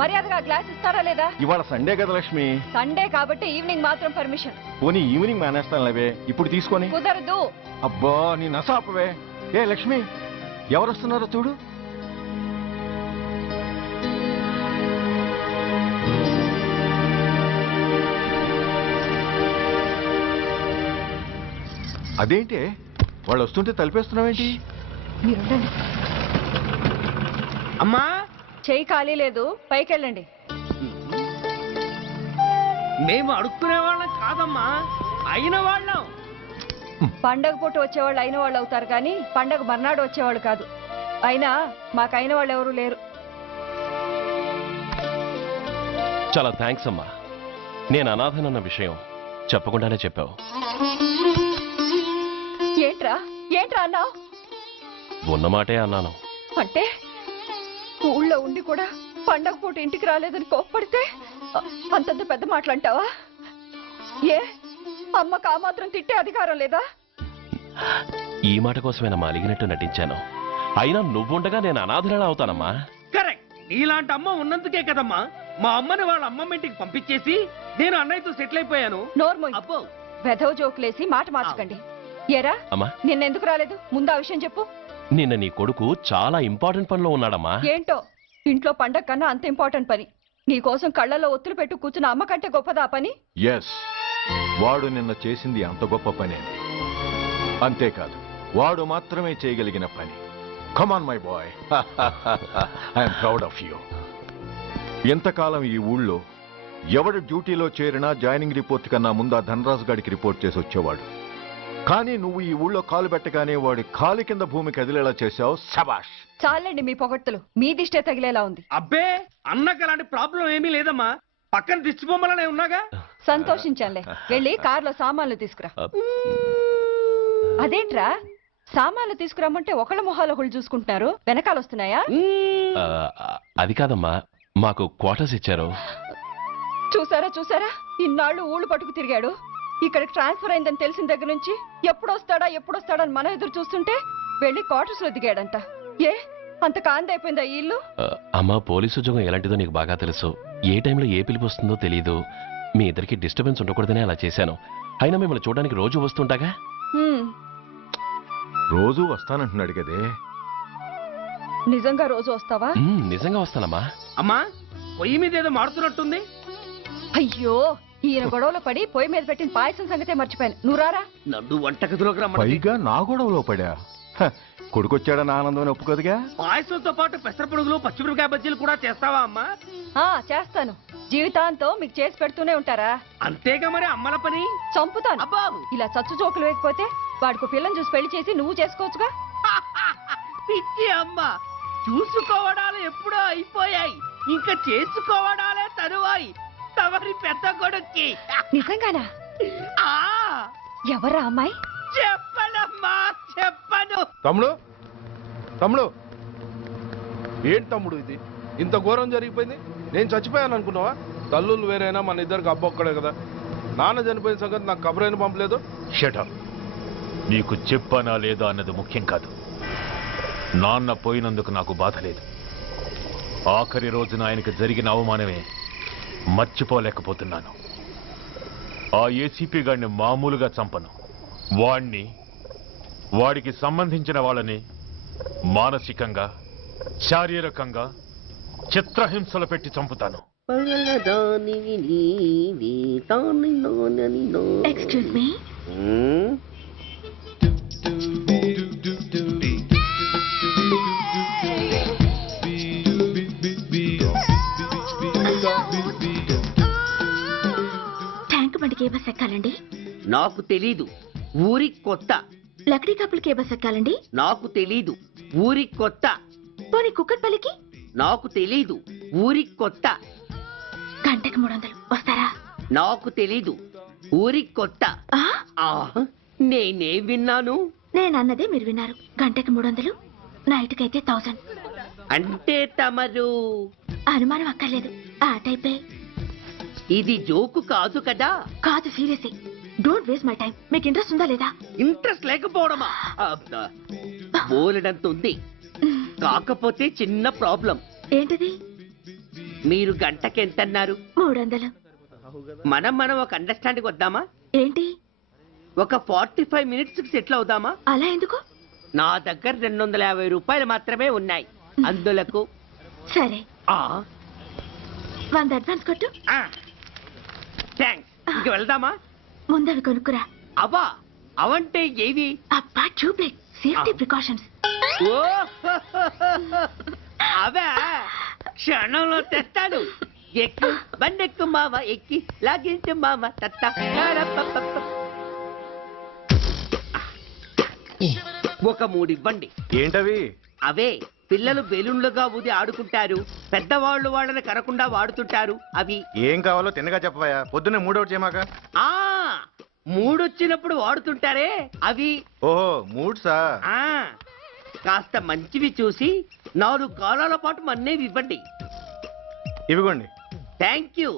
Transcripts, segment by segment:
మర్యాదగా గ్లాస్ ఇస్తారా లేదా? ఇవాళ సండే కదా లక్ష్మి. సండే కాబట్టి ఈవినింగ్ మాత్రం పర్మిషన్. పోనీ ఈవినింగ్ మానేస్తాను లేవే, ఇప్పుడు తీసుకొని. కుదరదు. అబ్బా నీ నసాపవే. ఏ లక్ష్మి, ఎవరు వస్తున్నారో చూడు. అదేంటి వాళ్ళు వస్తుంటే తలిపేస్తున్నావేంటి? మీరుండండి. అమ్మా చెయ్యి ఖాళీ లేదు, పైకి వెళ్ళండి. మేము అడుక్కునే వాళ్ళం కాదమ్మా, అయిన వాళ్ళం. పండగ పూట వచ్చేవాళ్ళు అయిన వాళ్ళు అవుతారు కానీ పండగ మర్నాడు వచ్చేవాళ్ళు కాదు. అయినా మాకైన వాళ్ళు ఎవరు లేరు. చాలా థ్యాంక్స్ అమ్మా. నేను అనాథనన్న విషయం చెప్పకుండానే చెప్పావు. ఏంట్రా ఏంట్రా అన్నావు? ఉన్నమాటే అన్నాను. అంటే ఊళ్ళో ఉండి కూడా పండగ పూట ఇంటికి రాలేదని కోప్పడితే అంతంత పెద్ద మాటలంటావా? ఏ అమ్మకు ఆ మాత్రం తిట్టే అధికారం లేదా? ఈ మాట కోసమేనమ్మా అలిగినట్టు నటించాను. అయినా నువ్వుండగా నేను అనాథనలా అవుతానమ్మా. కరెక్ట్. నీలాంటి అమ్మ ఉన్నందుకే కదమ్మా మా అమ్మని వాళ్ళ అమ్మమ్మ ఇంటికి పంపించేసి నేను అన్నయ్యతో సెటిల్ అయిపోయాను. నోర్మోయ్. అబ్బో వెధవ జోకులేసి మాట మార్చకండి. ఏరా అమ్మా, నిన్నెందుకు రాలేదు? ముందు ఆ విషయం చెప్పు. నిన్న నీ కొడుకు చాలా ఇంపార్టెంట్ పనిలో ఉన్నాడమ్మా. ఏంటో ఇంట్లో పండగ కన్నా అంత ఇంపార్టెంట్ పని. నీకోసం కళ్ళల్లో ఒత్తులు పెట్టు కూర్చున్న అమ్మ కంటే గొప్పదా పని? ఎస్, వాడు నిన్న చేసింది అంత గొప్ప పనే. అంతేకాదు, వాడు మాత్రమే చేయగలిగిన పని. Come on my boy, I'm proud of you. ఎంతకాలం ఈ ఊళ్ళో ఎవడు డ్యూటీలో చేరినా జాయినింగ్ రిపోర్ట్ కన్నా ముందు ఆ ధనరాజు గారికి రిపోర్ట్ చేసి వచ్చేవాడు. కానీ నువ్వు ఈ ఊళ్ళో కాలు పెట్టగానే వాడి కాలు కింద భూమి కదిలేలా చేశావు. శబాష్. చాలండి మీ పొగడ్తలు. మీ దిష్టే తగిలేలా ఉంది. అబ్బే అన్నకు అలాంటి ప్రాబ్లం ఏమీ లేదమ్మా, పక్కన దిష్టి బొమ్మలనే ఉన్నాగా. సంతోషించాలే. వెళ్ళి కార్లో సామాన్లు తీసుకురా. అదేంట్రా సామాన్లు తీసుకురామంటే ఒకళ్ళ మొహాలు ఒకళ్ళు చూసుకుంటున్నారు, వెనకాల వస్తున్నాయా? అది కాదమ్మా, మాకు క్వార్టర్స్ ఇచ్చారు. చూసారా చూసారా, ఇన్నాళ్ళు ఊళ్ళు పట్టుకు తిరిగాడు. ఇక్కడికి ట్రాన్స్ఫర్ అయిందని తెలిసిన దగ్గర నుంచి ఎప్పుడొస్తాడా అని మనం ఎదురు చూస్తుంటే వెళ్ళి క్వార్టర్స్ లో దిగాడంట. ఏ అంత కాందైపోయిందా ఈ ఇల్లు? అమ్మా, పోలీసు ఉద్యోగం ఎలాంటిదో నీకు బాగా తెలుసు. ఏ టైంలో ఏ పిలుపు వస్తుందో తెలియదు. మీ ఇద్దరికి డిస్టర్బెన్స్ ఉండకూడదనే అలా చేశాను. అయినా మిమ్మల్ని చూడడానికి రోజు వస్తుంటాగా. రోజు వస్తానంటున్నాడు కదే. నిజంగా రోజు వస్తావా? నిజంగా వస్తానమ్మా. అమ్మా పొయ్యి మీద ఏదో మాడుతున్నట్టుంది. అయ్యో, ఈయన గొడవలో పడి పొయ్యి మీద పెట్టిన పాయసం సంగతే మర్చిపోయాను. నువ్వు రారా. నన్ను వంటగదిలోకి రమ్మని. పైగా నా గొడవలో పడా. కొడుకొచ్చాడని ఆనందం ఒప్పుకోదుగా. పాయసంతో పాటు పెసర పొడుగులు పచ్చిమిరపకాయ బజ్జీలు కూడా చేస్తావా అమ్మా? చేస్తాను. జీవితాంతం మీకు చేసి పెడుతూనే ఉంటారా? అంతేగా మరి అమ్మల పని. చంపుతాను. అబ్బా ఇలా చచ్చు జోకులు వేయకపోతే వాడికి పిల్లని చూసి పెళ్లి చేసి నువ్వు చేసుకోవచ్చుగా. పిచ్చి అమ్మ, చూసుకోవడాలు ఎప్పుడో అయిపోయాయి, ఇంకా చేసుకోవడాలే తరువాయి. తమరి పెద్ద కొడుక్కి. నిజంగానా? ఎవరా అమ్మాయి? చెప్పనమ్మా, చెప్పను. తమ్ముడు ఏంటి తమ్ముడు ఇది? ఇంత ఘోరం జరిగిపోయింది. నేను చచ్చిపోయాను అనుకున్నావా? తల్లులు వేరైనా మన ఇద్దరికి అబ్బొక్కడే కదా. నాన్న చనిపోయిన సంగతి నాకు కబరైన పంపలేదు. షటప్. నీకు చెప్పనా లేదా అన్నది ముఖ్యం కాదు. నాన్న పోయినందుకు నాకు బాధ లేదు. ఆఖరి రోజున ఆయనకు జరిగిన అవమానమే మర్చిపోలేకపోతున్నాను. ఆ ఏసీపీ గారిని మామూలుగా చంపను. వాడికి సంబంధించిన వాళ్ళని మానసికంగా, శారీరకంగా చిత్రహింసలు పెట్టి చంపుతాను. Excuse me. ట్యాంక్ బండికి ఏ బస్ ఎక్కాలండి? నాకు తెలీదు, ఊరి కొత్త. లక్డీ కప్పులకి ఏ బస్ ఎక్కాలండి? నాకు తెలీదు, ఊరి కొత్త. పోనీ కుక్కట్పల్లికి? నాకు తెలీదు, ఊరి కొత్త. గంటకి 300 వస్తారా? నాకు తెలీదు, ఊరి కొత్త. నేనే విన్నాను. నేను అన్నదే మీరు విన్నారు. గంటకి 300, నైట్కి అయితే 1000. అంటే తమరు అనుమానం అక్కర్లేదు, ఆ టైపే. ఇది జోకు కాదు కదా? కాదు, serious. Don't waste my time. మీకు ఇంట్రెస్ట్ ఉందా లేదా? ఇంట్రెస్ట్ లేకపోవడమా? బోలెడంత ఉంది. కాకపోతే చిన్న ప్రాబ్లం. ఏంటిది? మీరు గంటకి ఎంత అన్నారు? 300. మనం ఒక అండర్స్టాండింగ్ వద్దామా? ఏంటి? ఒక 45 మినిట్స్ కి సెటిల్ అవుదామా? అలా ఎందుకు? నా దగ్గర 250 రూపాయలు మాత్రమే ఉన్నాయి. అందులకు సరే, ఆ 100 అడ్వాన్స్ కొట్టు. థ్యాంక్స్. ఇంక వెళ్దామా? ముందవి కొనుక్కురా. అవా అవంటే ఏవి? అబ్బా, ట్యూబ్లైట్, సేఫ్టీ ప్రికాషన్స్. ఓ అవా క్షణంలో తెస్తాను. ఎక్కు బండెక్కు మామ, ఎక్కి లాగించు మామ. తత్త ఒక 3 ఇవ్వండి. ఏంటవి? అవే పిల్లలు బెలూన్లుగా ఊది ఆడుకుంటారు, పెద్దవాళ్ళు వాళ్ళని కరకుండా వాడుతుంటారు. అవి ఏం కావాలో తిన్నగా చెప్పవయ్యా. పొద్దున్నే మూడోటి చేయమాక. ఆ మూడొచ్చినప్పుడు వాడుతుంటారే అవి. ఓహో, మూడ్సా? ఆ కాస్త మంచివి చూసి 4 కాలాల పాటు మన్నేవి ఇవ్వండి. ఇవిగోండి. Thank you.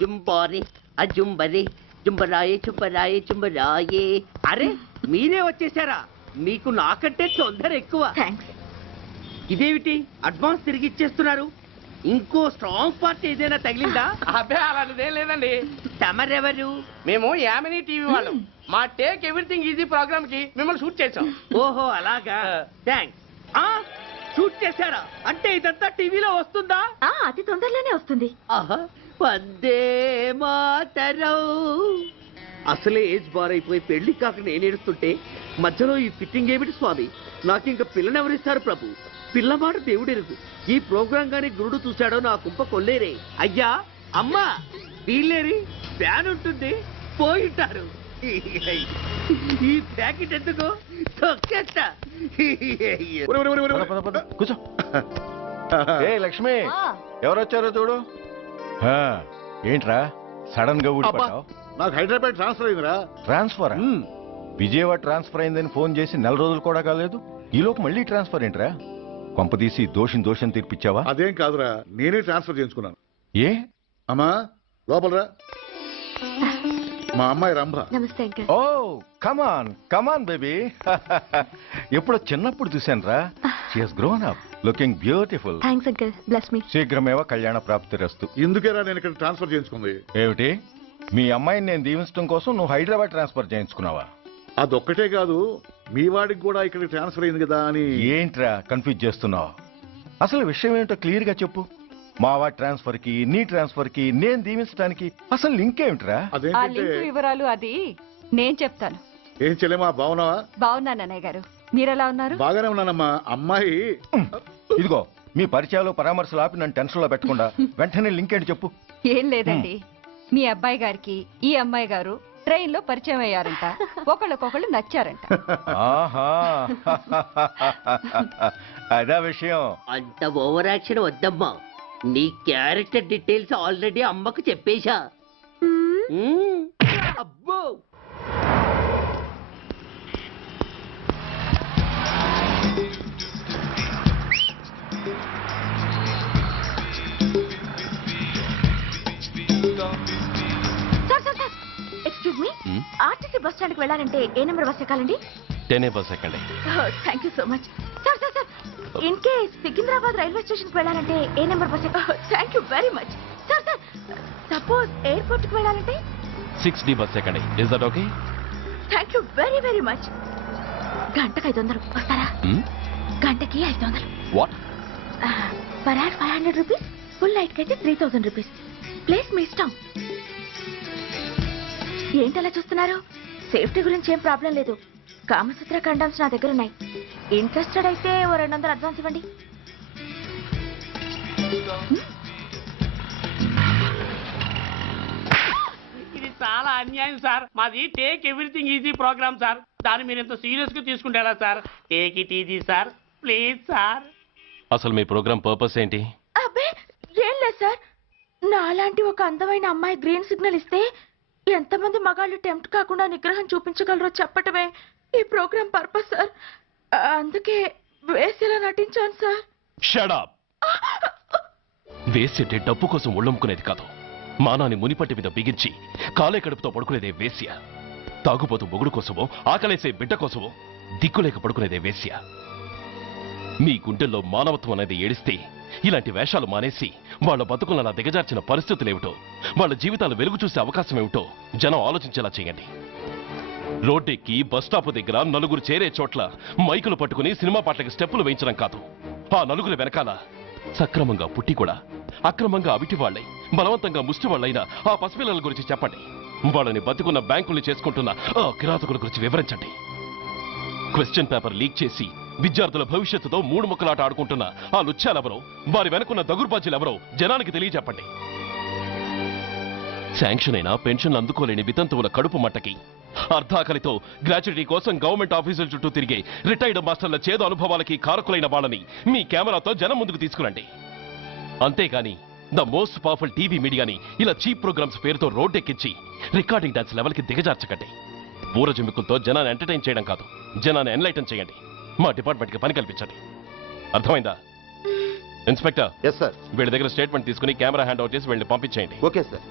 జుంబారే అజుంబరే జుంబరాయే చుంబరాయే చుంబరాయే. అరే మీరే వచ్చేసారా? మీకు నాకంటే తొందర ఎక్కువ. థ్యాంక్స్. ఇదేమిటి అడ్వాన్స్ తిరిగి ఇచ్చేస్తున్నారు? ఇంకో స్ట్రాంగ్ పార్ట్ ఏదైనా తగిలిందా? అబ్బే అలాంటిదేం లేదండి. తమరెవరు? మేము యామినీ టీవీ వాళ్ళం. మా టేక్ ఎవ్రీథింగ్ ఈజీ ప్రోగ్రామ్ కి మిమ్మల్ని షూట్ చేసాం. ఓహో అలాగా. థ్యాంక్స్. షూట్ చేశారా? అంటే ఇదంతా టీవీలో వస్తుందా? అతి తొందరలోనే వస్తుంది. ఆహా, వందే మాతరం. అసలే ఏజ్ బార్ అయిపోయి పెళ్లి కాక నేను ఏడుస్తుంటే మధ్యలో ఈ ఫిట్టింగ్ ఏమిటి స్వామి? నాకింక పిల్లనెవరిస్తారు ప్రభు? పిల్లమాట దేవుడెరుగు. ఈ ప్రోగ్రాం గాని గురుడు చూశాడో నా కుంప కొల్లేరే. అయ్యా అమ్మా వీళ్ళేరి ఫ్యాన్ ఉంటుంది పోయింటారు. ఈ ప్యాకెట్ ఎందుకు తొక్కేస్తా. కూర్చో. ఏ లక్ష్మి, ఎవరొచ్చారో చూడు. ఏంట్రా సడన్ గా ఊడిపడ్డావు? నాకు హైదరాబాద్ ట్రాన్స్ఫర్ అయిందిరా. ట్రాన్స్ఫర్? విజయవాడ ట్రాన్స్ఫర్ అయిందని ఫోన్ చేసి 4 రోజులు కూడా కాలేదు. ఈలోపు మళ్ళీ ట్రాన్స్ఫర్ ఏంట్రా? కొంపదీసి దోషం తీర్పిచ్చావా? అదేం కాదురా, నేనే ట్రాన్స్ఫర్ చేయించుకున్నాను. ఏ? అమ్మా లోపలరా. మా అమ్మాయి రంభ. నమస్తే అంకల్. ఓ కమాన్ బేబీ. ఎప్పుడో చిన్నప్పుడు చూశాను రా. She has grown up, looking beautiful. Thanks uncle, bless me. శీఘ్రమేవ కళ్యాణ ప్రాప్తిరస్తు. ఇందుకేరా నేను ఇక్కడ ట్రాన్స్ఫర్ చేయించుకుంది. ఏమిటి, మీ అమ్మాయిని నేను దీవించడం కోసం నువ్వు హైదరాబాద్ ట్రాన్స్ఫర్ చేయించుకున్నావా? అదొక్కటే కాదు, మీ వాడికి కూడా ఇక్కడ ట్రాన్స్ఫర్ అయింది కదా అని. ఏంట్రా కన్ఫ్యూజ్ చేస్తున్నావు? అసలు విషయం ఏంటో క్లియర్ గా చెప్పు. మా వాడి ట్రాన్స్ఫర్ కి నీ ట్రాన్స్ఫర్ కి నేను దీవించడానికి అసలు లింక్ ఏమిట్రా? ఆ అదేంటంటే లింక్ వివరాలు అది నేను చెప్తాను. ఏం చెల్లెమా, బాగున్నావా? బాగున్నాను అన్నయ్య గారు, మీరెలా ఉన్నారు? బాగానే ఉన్నానమ్మా. అమ్మాయి ఇదిగో మీ పరిచయాలు పరామర్శలు ఆపి నన్ను టెన్షన్ లో పెట్టకుండా వెంటనే లింక్ ఏంటి చెప్పు. ఏం లేదండి, మీ అబ్బాయి గారికి ఈ అమ్మాయి గారు ట్రైన్ లో పరిచయం అయ్యారంట. ఒకళ్ళకొకళ్ళు నచ్చారంట. ఆహా, అదా విషయం. అంత ఓవర్ యాక్షన్ వద్దమ్మా. నీ క్యారెక్టర్ డీటెయిల్స్ ఆల్రెడీ అమ్మకు చెప్పేశా. అబ్బో excuse me, RTC bus stand కి వెళ్ళాలంటే ఏ నెంబర్ బస్ ఎక్కాలండి? 10 బస్ ఎక్కండి. Thank you so much. Sir in case Secunderabad railway station కి వెళ్ళాలంటే ఏ నెంబర్ బస్ ఎక్కాలి? Thank you very much. Sir suppose airport కి వెళ్ళాలంటే 6D బస్ ఎక్కండి. Is that okay? Thank you very very much. గంటకి 500 వస్తారా? గంటకి 500. What? Per hour 500 rupees, full night కి అయితే 3000 రూపీస్. ప్లేస్ మీ ఇష్టం. ఏంటలా చూస్తున్నారు? సేఫ్టీ గురించి ఏం ప్రాబ్లం లేదు. కామసూత్ర కండమ్స్ నా దగ్గర ఉన్నాయి. ఇంట్రెస్టెడ్ అయితే ఓ 200 అడ్వాన్స్ ఇవ్వండి. ఇది చాలా అన్యాయం సార్. మాది take everything easy programme sir. దాన్ని మీరు ఎంత సీరియస్ గా తీసుకుంటారా sir? Take it easy sir, please sir. అసలు మీ ప్రోగ్రామ్ పర్పస్ ఏంటి? అబ్బే ఏం లేదు సార్. నాలాంటి ఒక అందమైన అమ్మాయి గ్రీన్ సిగ్నల్ ఇస్తే ఎంతమంది మగాళ్ళు టెంప్ట్ కాకుండా నిగ్రహం చూపించగలరో చెప్పటమే ఈ ప్రోగ్రామ్ పర్పస్ సార్. అందుకే వేసేలా నటించాను సార్. Shut up. వేసేటే డబ్బు కోసం ఒళ్ళమ్ముకునేది కాదు. మానాన్ని మునిపట్టి మీద బిగించి కాలే కడుపుతో పడుకునేదే వేశ్య. తాగుపోతూ మొగుడు కోసమో ఆకలేసే బిడ్డ కోసమో దిక్కులేక పడుకునేదే వేశ్య. మీ గుండెల్లో మానవత్వం అనేది ఏడిస్తే ఇలాంటి వేషాలు మానేసి వాళ్ళ బతుకులను అలా దిగజార్చిన పరిస్థితులేమిటో, వాళ్ళ జీవితాలు వెలుగు చూసే అవకాశం ఏమిటో జనం ఆలోచించేలా చేయండి. రోడ్డెక్కి బస్టాప్ దగ్గర నలుగురు చేరే చోట్ల మైకులు పట్టుకుని సినిమా పాటలకి స్టెప్పులు వేయించడం కాదు. ఆ నలుగురు వెనకాల సక్రమంగా పుట్టి కూడా అక్రమంగా అవిటి వాళ్ళై బలవంతంగా ముష్టి వాళ్ళైనా ఆ పసిపిల్లల గురించి చెప్పండి. వాళ్ళని బతుకున్న బ్యాంకుల్ని చేసుకుంటున్న ఆ కిరాతకుల గురించి వివరించండి. క్వశ్చన్ పేపర్ లీక్ చేసి విద్యార్థుల భవిష్యత్తుతో మూడు ముక్కలాట ఆడుకుంటున్న ఆ లుచ్చాలెవరో, వారి వెనుకున్న దగుర్బాజీలెవరో జనానికి తెలియజెప్పండి. శాంక్షన్ అయినా పెన్షన్లు అందుకోలేని వితంతువుల కడుపు మట్టకి, అర్ధాకలితో గ్రాట్యుటీ కోసం గవర్నమెంట్ ఆఫీసుల చుట్టూ తిరిగే రిటైర్డ్ మాస్టర్ల చేదు అనుభవాలకి కారకులైన వాళ్ళని మీ కెమెరాతో జనం ముందుకు తీసుకురండి. అంతేగాని ద మోస్ట్ పవర్ఫుల్ టీవీ మీడియాని ఇలా చీప్ ప్రోగ్రామ్స్ పేరుతో రోడ్డెక్కించి రికార్డింగ్ డాన్స్ లెవెల్కి దిగజార్చకండి. ఊరజమికులతో జనాన్ని ఎంటర్టైన్ చేయడం కాదు, జనాన్ని ఎన్లైటన్ చేయండి. మా డిపార్ట్మెంట్కి పని కల్పించండి. అర్థమైందా? Inspector, yes sir. వీళ్ళ దగ్గర స్టేట్మెంట్ తీసుకుని కెమెరా హ్యాండ్ అవుట్ చేసి వీళ్ళని పంపించేయండి. Okay sir.